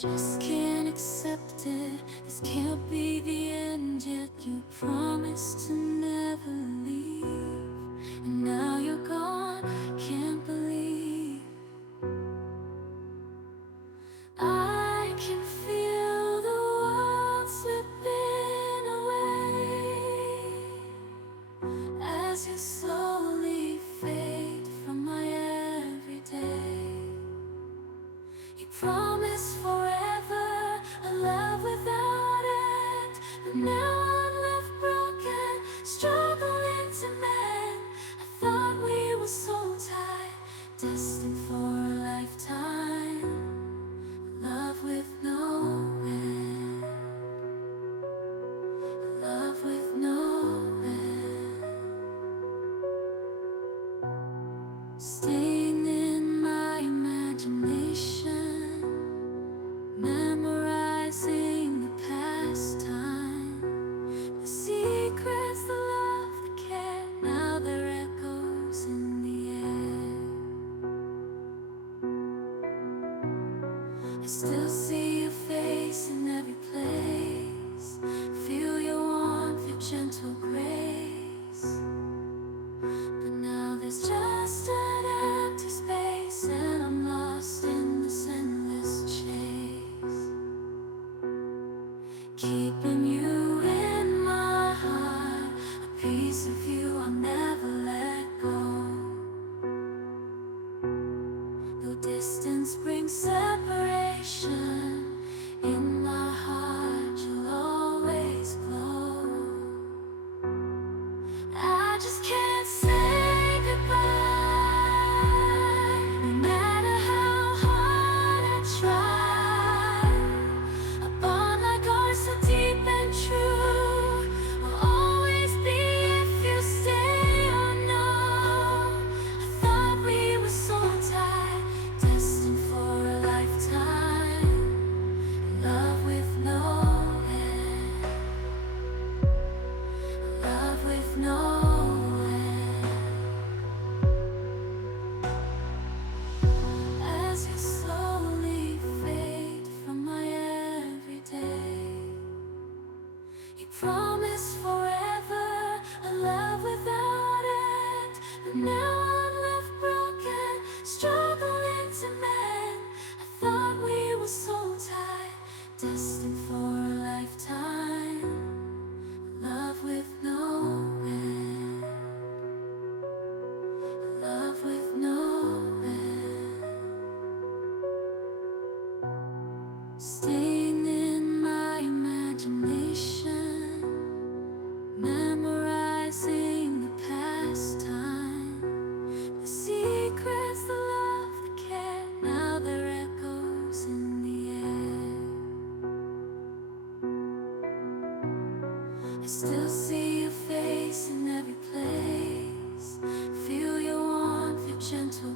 just can't accept it. This can't be the end yet. You promised to never leave, and now you're gone. Can't believe I can feel the world slipping away as you slowly fade from my everyday. You promised forever a love without end, but now I'm left broken, struggling to mend. I thought we were so tight, destined for a lifetime, love with no end, love with no end. Staying in my imagination, memorizing the past time, the secrets, the love, the care, now they're echoes in the air. I still see your face in every place, feel your warmth, your gentle grace, but now there's just an empty space, and I'm lost in this endless chase. Keeping you in my heart, a piece of you I'll never let go. Though distance brings separation, in my heart you'll always glow. I just can't say goodbye, no matter how hard I try. A bond like ours so deep and true will always be if you stay or no. I thought we were so tight, destined for a lifetime, love with no end, love with no end. As you slowly fade from my everyday, you promised forever a love without end, but now I'm left broken, struggling to mend. I thought we were so tight, destined for a lifetime, love with no end, love with no end. Staying in my imagination, memorizing the past time, the secrets, the love, the care, now they're echoes in the air. I still see your face in every place, feel your warmth, your gentle